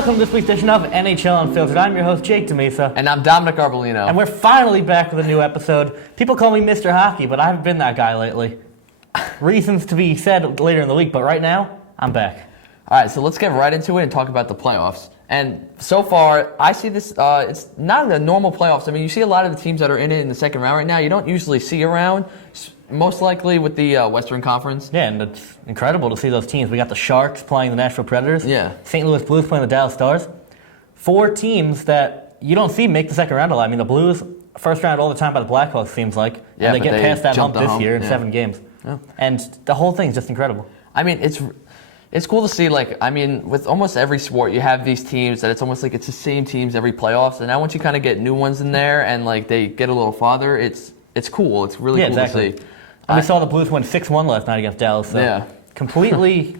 welcome to this week's edition of NHL Unfiltered. I'm your host, Jake DeMesa. And I'm Dominic Arbolino. And we're finally back with a new episode. People call me Mr. Hockey, but I haven't been that guy lately. Reasons to be said later in the week, but right now, I'm back. All right, so let's get right into it and talk about the playoffs. And so far, I see this, it's not the normal playoffs. I mean, you see a lot of the teams that are in it in the second round right now, you don't usually see around, most likely with the Western Conference. Yeah, and it's incredible to see those teams. We got the Sharks playing the Nashville Predators. Yeah. St. Louis Blues playing the Dallas Stars. 4 teams that you don't see make the second round a lot. I mean, the Blues, first round all the time by the Blackhawks, seems like. Yeah, and they get past that hump this year in yeah. 7 games. Yeah. And the whole thing's just incredible. I mean, it's cool to see, with almost every sport, you have these teams that it's almost like it's the same teams every playoffs. And now once you kind of get new ones in there and, they get a little farther, it's cool. It's really cool exactly. to see. And we saw the Blues win 6-1 last night against Dallas. So yeah. Completely,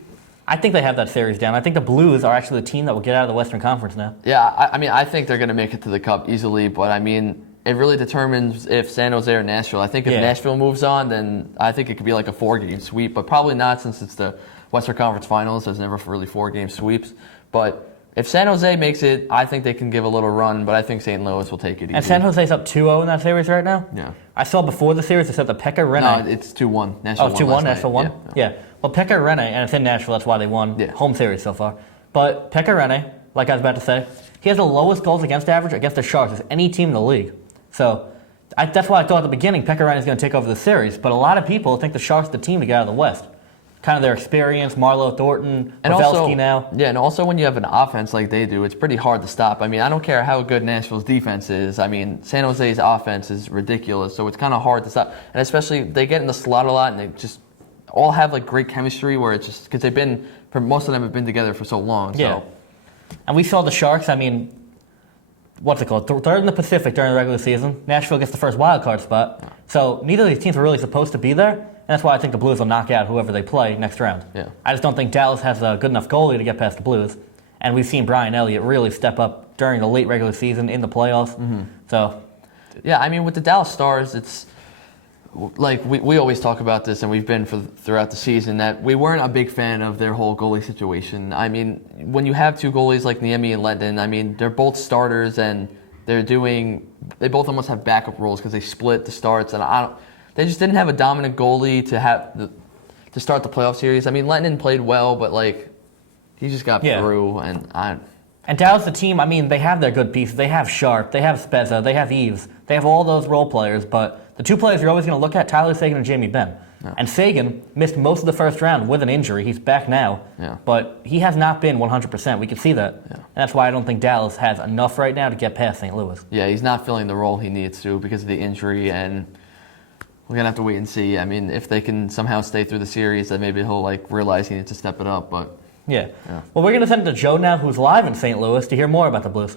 I think they have that series down. I think the Blues are actually the team that will get out of the Western Conference now. Yeah, I think they're going to make it to the Cup easily. But, it really determines if San Jose or Nashville. I think if Nashville moves on, then I think it could be like a 4-game sweep. But probably not, since it's the Western Conference Finals. There's never really 4-game sweeps. But if San Jose makes it, I think they can give a little run, but I think St. Louis will take it easy. And San Jose's up 2-0 in that series right now? Yeah. I saw before the series, they said the Pekka Rinne. No, it's 2-1. Nashville won 2-1, last Nashville night. won? Yeah. Well, Pekka Rinne, and it's in Nashville, that's why they won home series so far. But Pekka Rinne, like I was about to say, he has the lowest goals against average against the Sharks of any team in the league. So that's why I thought at the beginning Pekka Rinne is going to take over the series, but a lot of people think the Sharks are the team to get out of the West. Kind of their experience, Marlowe, Thornton, Pavelski now. Yeah, and also when you have an offense like they do, it's pretty hard to stop. I don't care how good Nashville's defense is. San Jose's offense is ridiculous, so it's kind of hard to stop. And especially, they get in the slot a lot, and they just all have great chemistry where it's just, because most of them have been together for so long. Yeah. And we saw the Sharks, what's it called? Third in the Pacific during the regular season. Nashville gets the first wild card spot. So neither of these teams are really supposed to be there. And that's why I think the Blues will knock out whoever they play next round. Yeah. I just don't think Dallas has a good enough goalie to get past the Blues. And we've seen Brian Elliott really step up during the late regular season in the playoffs. Mm-hmm. So, yeah, with the Dallas Stars, it's we always talk about this, and we've been throughout the season, that we weren't a big fan of their whole goalie situation. When you have 2 goalies like Niemi and Letton, they're both starters, and they both almost have backup roles because they split the starts, and they just didn't have a dominant goalie to start the playoff series. Letton played well, but he just got through, And Dallas, the team, they have their good pieces. They have Sharp, they have Spezza, they have Eves. They have all those role players, but the 2 players you're always going to look at, Tyler Seguin and Jamie Benn. Yeah. And Seguin missed most of the first round with an injury. He's back now, but he has not been 100%. We can see that. Yeah. And that's why I don't think Dallas has enough right now to get past St. Louis. Yeah, he's not filling the role he needs to because of the injury, and we're going to have to wait and see. If they can somehow stay through the series, then maybe he'll realize he needs to step it up, but... Yeah. Well, we're going to send it to Joe now, who's live in St. Louis, to hear more about the Blues.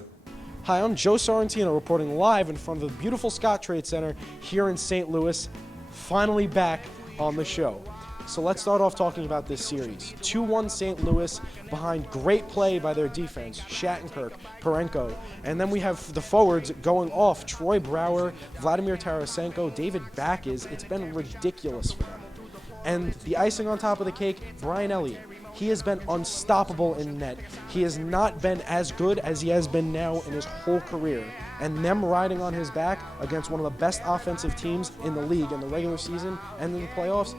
Hi, I'm Joe Sorrentino, reporting live in front of the beautiful Scott Trade Center here in St. Louis, finally back on the show. So let's start off talking about this series. 2-1 St. Louis behind great play by their defense, Shattenkirk, Parenko. And then we have the forwards going off, Troy Brouwer, Vladimir Tarasenko, David Backes. It's been ridiculous for them. And the icing on top of the cake, Brian Elliott. He has been unstoppable in net. He has not been as good as he has been now in his whole career. And them riding on his back against one of the best offensive teams in the league in the regular season and in the playoffs,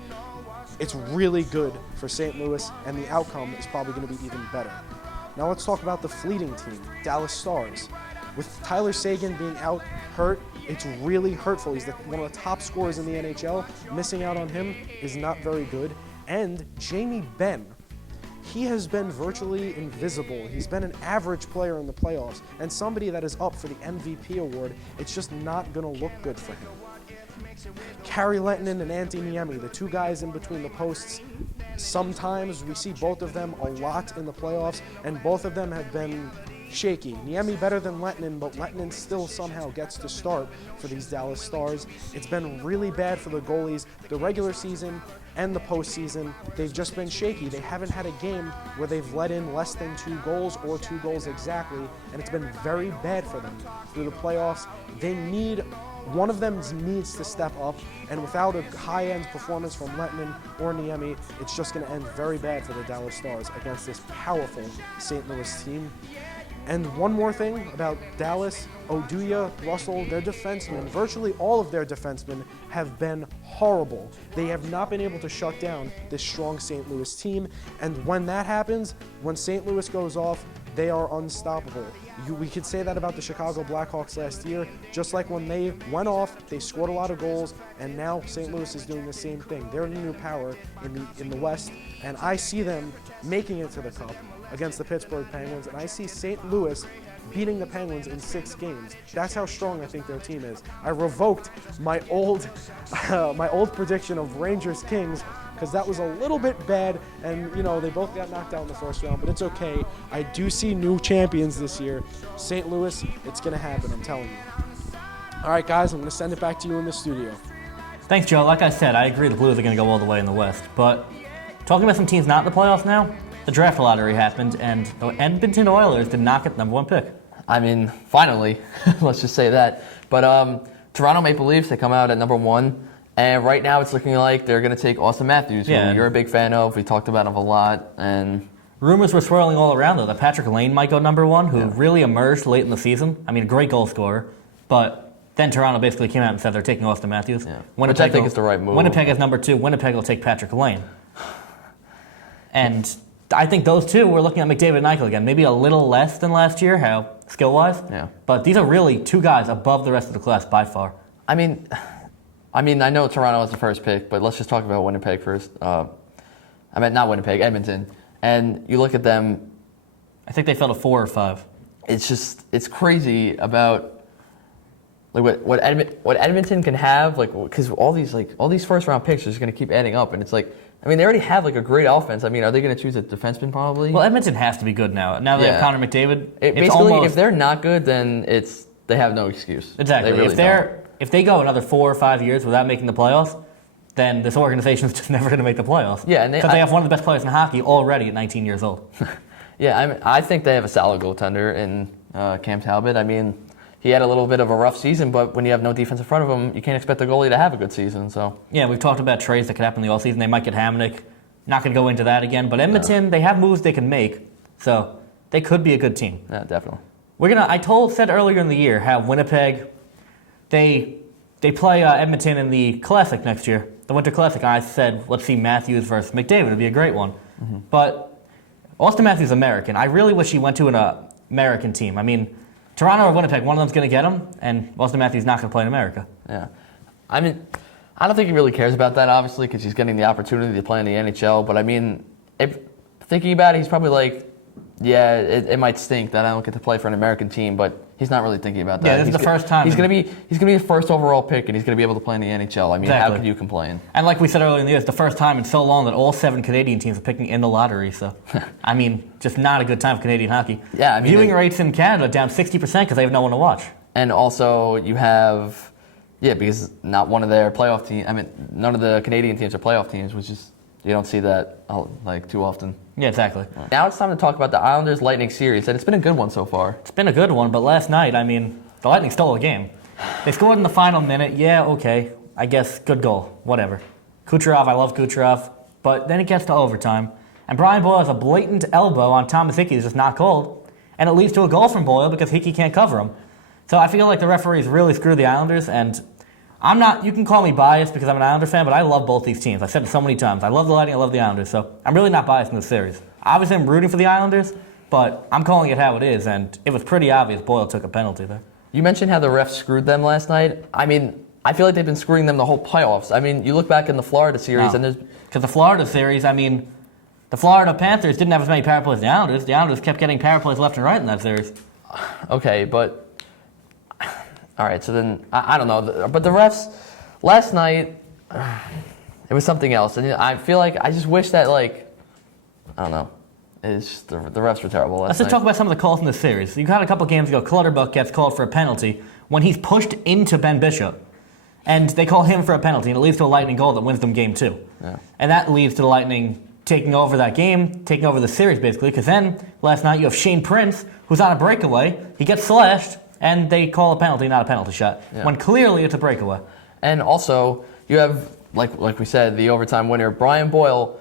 it's really good for St. Louis, and the outcome is probably going to be even better. Now let's talk about the fleeting team, Dallas Stars. With Tyler Seguin being out hurt, it's really hurtful. He's one of the top scorers in the NHL. Missing out on him is not very good. And Jamie Benn. He has been virtually invisible. He's been an average player in the playoffs, and somebody that is up for the MVP award. It's just not going to look good for him. Kari Lehtonen and Antti Niemi, the 2 guys in between the posts, sometimes we see both of them a lot in the playoffs, and both of them have been shaky. Niemi better than Lehtonen, but Lehtonen still somehow gets to start for these Dallas Stars. It's been really bad for the goalies. The regular season and the postseason, they've just been shaky. They haven't had a game where they've let in less than 2 goals or 2 goals exactly, and it's been very bad for them through the playoffs. One of them needs to step up, and without a high-end performance from Lehtonen or Niemi, it's just going to end very bad for the Dallas Stars against this powerful St. Louis team. And one more thing about Dallas, Oduya, Russell, their defensemen, virtually all of their defensemen have been horrible. They have not been able to shut down this strong St. Louis team. And when that happens, when St. Louis goes off, they are unstoppable. We could say that about the Chicago Blackhawks last year. Just like when they went off, they scored a lot of goals, and now St. Louis is doing the same thing. They're the new power in the West, and I see them making it to the Cup against the Pittsburgh Penguins, and I see St. Louis beating the Penguins in 6 games. That's how strong I think their team is. I revoked my old prediction of Rangers Kings because that was a little bit bad, and they both got knocked out in the first round, but it's okay. I do see new champions this year. St. Louis, it's going to happen, I'm telling you. All right, guys, I'm going to send it back to you in the studio. Thanks, Joe. Like I said, I agree the Blues are going to go all the way in the West. But talking about some teams not in the playoffs now, the draft lottery happened, and the Edmonton Oilers did not get the #1 pick. I mean, finally, let's just say that. But Toronto Maple Leafs, they come out at #1, and right now it's looking like they're going to take Austin Matthews, who you're a big fan of. We talked about him a lot, and rumors were swirling all around, though, that Patrick Lane might go #1, who really emerged late in the season. I mean, a great goal scorer, but then Toronto basically came out and said they're taking Austin Matthews. Yeah. Which I think is the right move. Winnipeg is #2. Winnipeg will take Patrick Lane. And I think those two, we're looking at McDavid and Eichel again. Maybe a little less than last year, skill-wise. Yeah. But these are really 2 guys above the rest of the class by far. I mean, I know Toronto was the first pick, but let's just talk about Winnipeg first. Not Winnipeg, Edmonton. And you look at them. I think they fell to 4 or 5. It's crazy about what Edmonton can have, because all these first round picks are just going to keep adding up, and it's like, they already have a great offense. Are they going to choose a defenseman probably? Well, Edmonton has to be good now. Now they have Connor McDavid. If they're not good, then they have no excuse. Exactly. They really if they go another 4 or 5 years without making the playoffs, then this organization is just never going to make the playoffs. Yeah, because they have one of the best players in hockey already at 19 years old. Yeah, I think they have a solid goaltender in Cam Talbot. He had a little bit of a rough season, but when you have no defense in front of him, you can't expect the goalie to have a good season. So yeah, we've talked about trades that could happen in the offseason. They might get Hamonic. Not going to go into that again. But Edmonton, they have moves they can make, so they could be a good team. Yeah, definitely. Said earlier in the year how Winnipeg, they play Edmonton in the Classic next year, the Winter Classic. I said, let's see Matthews versus McDavid. It'd be a great one. Mm-hmm. But Austin Matthews is American. I really wish he went to an American team. Toronto or Winnipeg, one of them's going to get him, and Austin Matthews not going to play in America. Yeah. I don't think he really cares about that, obviously, because he's getting the opportunity to play in the NHL. But, if thinking about it, he's probably like, yeah, it might stink that I don't get to play for an American team, but he's not really thinking about that. Yeah, this is the first time. He's going to be the first overall pick, and he's going to be able to play in the NHL. Exactly. How could you complain? And like we said earlier in the year, it's the first time in so long that all 7 Canadian teams are picking in the lottery. So, just not a good time for Canadian hockey. Yeah, viewing rates in Canada down 60% because they have no one to watch. And also, you have, because not one of their playoff teams. None of the Canadian teams are playoff teams, which is you don't see that too often. Yeah, exactly. Now it's time to talk about the Islanders Lightning series, and it's been a good one so far. It's been a good one, but last night, the Lightning stole a game. They scored in the final minute. Yeah, okay. I guess good goal. Whatever. Kucherov, I love Kucherov. But then it gets to overtime, and Brian Boyle has a blatant elbow on Thomas Hickey who's just not called, and it leads to a goal from Boyle because Hickey can't cover him. So I feel like the referees really screwed the Islanders, and you can call me biased because I'm an Islander fan, but I love both these teams. I've said it so many times. I love the Lightning, I love the Islanders, so I'm really not biased in this series. Obviously, I'm rooting for the Islanders, but I'm calling it how it is, and it was pretty obvious Boyle took a penalty there. You mentioned how the refs screwed them last night. I feel like they've been screwing them the whole playoffs. You look back in the Florida series, and there's... Because the Florida series, the Florida Panthers didn't have as many power plays as the Islanders. The Islanders kept getting power plays left and right in that series. Okay, but... All right, so then, I don't know. But the refs, last night, it was something else. And I feel like I just wish that, I don't know. It's just the refs were terrible last night. Let's talk about some of the calls in this series. You had a couple games ago, Clutterbuck gets called for a penalty when he's pushed into Ben Bishop. And they call him for a penalty, and it leads to a Lightning goal that wins them game 2. Yeah. And that leads to the Lightning taking over that game, taking over the series, basically. Because then, last night, you have Shane Prince, who's on a breakaway. He gets slashed. And they call a penalty, not a penalty shot, when clearly it's a breakaway. And also, you have, like we said, the overtime winner, Brian Boyle.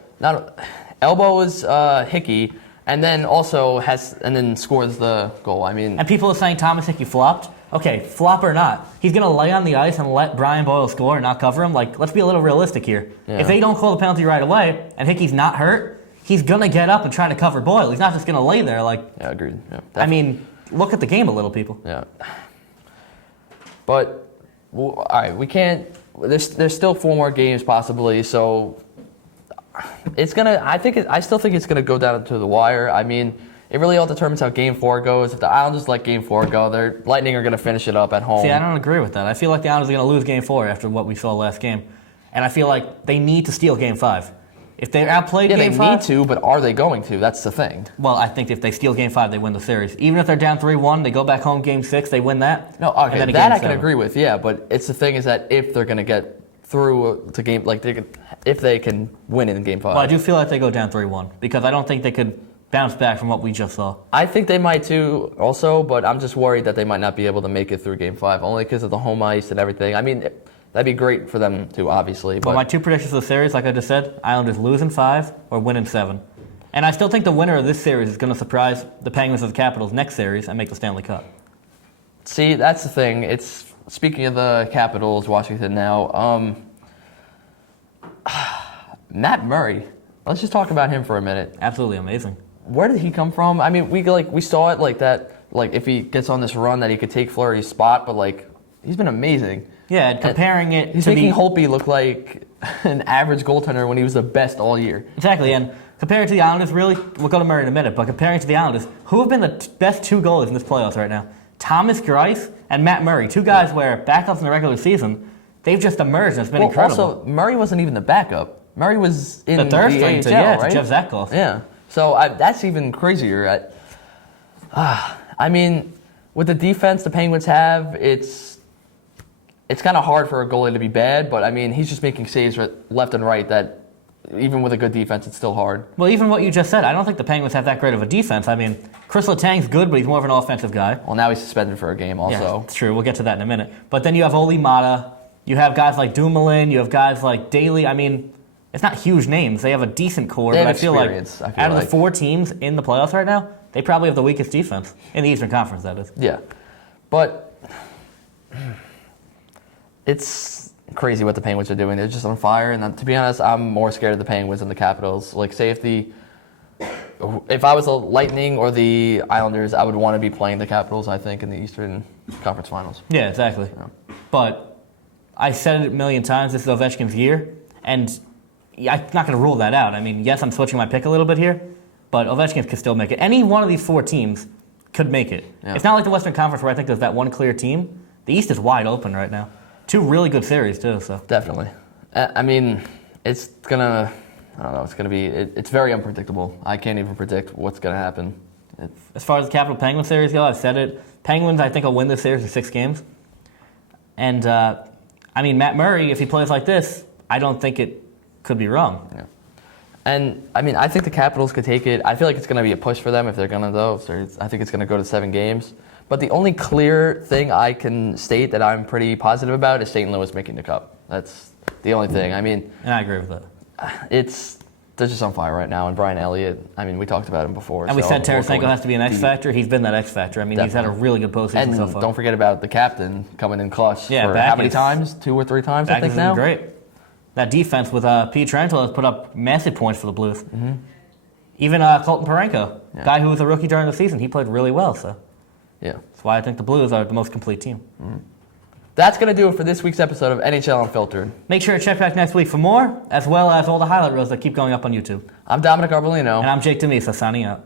Elbows Hickey, and then scores the goal. I mean, And people are saying Thomas Hickey flopped. Okay, flop or not, he's going to lay on the ice and let Brian Boyle score and not cover him. Like, let's be a little realistic here. Yeah. If they don't call the penalty right away and Hickey's not hurt, he's going to get up and try to cover Boyle. He's not just going to lay there. Like, yeah, agreed. Yeah, I mean, look at the game a little, people. yeah. But all right, we can't. There's still 4 more games possibly, so it's gonna. I still think it's gonna go down to the wire. I mean, it really all determines how Game 4 goes. If the Islanders let Game 4 go, their Lightning are gonna finish it up at home. See, I don't agree with that. I feel like the Islanders are going to lose Game 4 after what we saw last game. And I feel like they need to steal Game 5. If they outplayed Yeah, Game they 5... need to, but are they going to? That's the thing. Well, I think if they steal Game 5, they win the series. Even if they're down 3-1, they go back home Game 6, they win that. No, and okay, then a that Game I can 7. agree with. Yeah, but it's the thing is that if they're gonna get through to game, like if they can win in Game 5. Well, I do feel like they go down 3-1 because I don't think they could bounce back from what we just saw. I think they might too, also, but I'm just worried that they might not be able to make it through Game 5, only because of the home ice and everything. I mean, that'd be great for them too, obviously. But Well, my 2 predictions for the series, like I just said, Islanders lose in 5 or win in 7. And I still think the winner of this series is going to surprise the Penguins of the Capitals next series and make the Stanley Cup. see, that's the thing. It's speaking of the Capitals, Washington now. Matt Murray. Let's just talk about him for a minute. Absolutely amazing. Where did he come from? I mean, we saw it like that. Like if he gets on this run, that he could take Fleury's spot. But like, he's been amazing. Yeah, and comparing it He's to making the... Holtby look like an average goaltender when he was the best all year. Exactly, and comparing to the Islanders, really, we'll go to Murray in a minute, but comparing to the Islanders, who have been the best 2 goalies in this playoffs right now? Thomas Greiss and Matt Murray, 2 guys where backups in the regular season, they've just emerged and it's been incredible. Also, Murray wasn't even the backup. Murray was in the third string AHL, to, yeah, right? to Jeff Zatkoff. Yeah. So that's even crazier. I mean, with the defense the Penguins have, it's kind of hard for a goalie to be bad, but I mean, he's just making saves left and right that even with a good defense, it's still hard. Well, even what you just said, I don't think the Penguins have that great of a defense. I mean, Chris Letang's good, but he's more of an offensive guy. Well, now he's suspended for a game also. Yeah, it's true. We'll get to that in a minute. But then you have Oli Mata. You have guys like Dumoulin. You have guys like Daly. I mean, it's not huge names. They have a decent core, They but have I feel like experience, out of the 4 teams in the playoffs right now, they probably have the weakest defense in the Eastern Conference, that is. Yeah. But it's crazy what the Penguins are doing. They're just on fire, and to be honest, I'm more scared of the Penguins than the Capitals. Like, say if I was the Lightning or the Islanders, I would want to be playing the Capitals, I think, in the Eastern Conference Finals. Yeah, exactly. Yeah. But I said it a million times, this is Ovechkin's year, and I'm not going to rule that out. I mean, yes, I'm switching my pick a little bit here, but Ovechkin could still make it. Any one of these 4 teams could make it. Yeah. It's not like the Western Conference where I think there's that one clear team. The East is wide open right now. 2 really good series, too. So Definitely. I mean, it's going to, I don't know, it's going to be, it's very unpredictable. I can't even predict what's going to happen. As far as the Capital Penguins series go, I've said it. Penguins, I think, will win this series in 6 games. And, I mean, Matt Murray, if he plays like this, I don't think it could be wrong. Yeah. And, I mean, I think the Capitals could take it. I feel like it's going to be a push for them if they're going to, though. I think it's going to go to 7 games. But the only clear thing I can state that I'm pretty positive about is St. Louis making the Cup. That's the only thing. I mean, And I agree with that. they're just on fire right now. And Brian Elliott, I mean, we talked about him before. And we so said we'll Tarasenko go has to be an X deep. factor. He's been that X factor. I mean, he's had a really good postseason And so far. don't forget about the captain coming in clutch Yeah, for back how many is- times? 2 or 3 times, I Back think has now. been great. That defense with Pietrangelo has put up massive points for the Blues. Mm-hmm. Even Colton Parenko, guy who was a rookie during the season, he played really well. So Yeah. that's why I think the Blues are the most complete team. That's going to do it for this week's episode of NHL Unfiltered. Make sure to check back next week for more, as well as all the highlight reels that keep going up on YouTube. I'm Dominic Arbolino. And I'm Jake Demisa, signing out.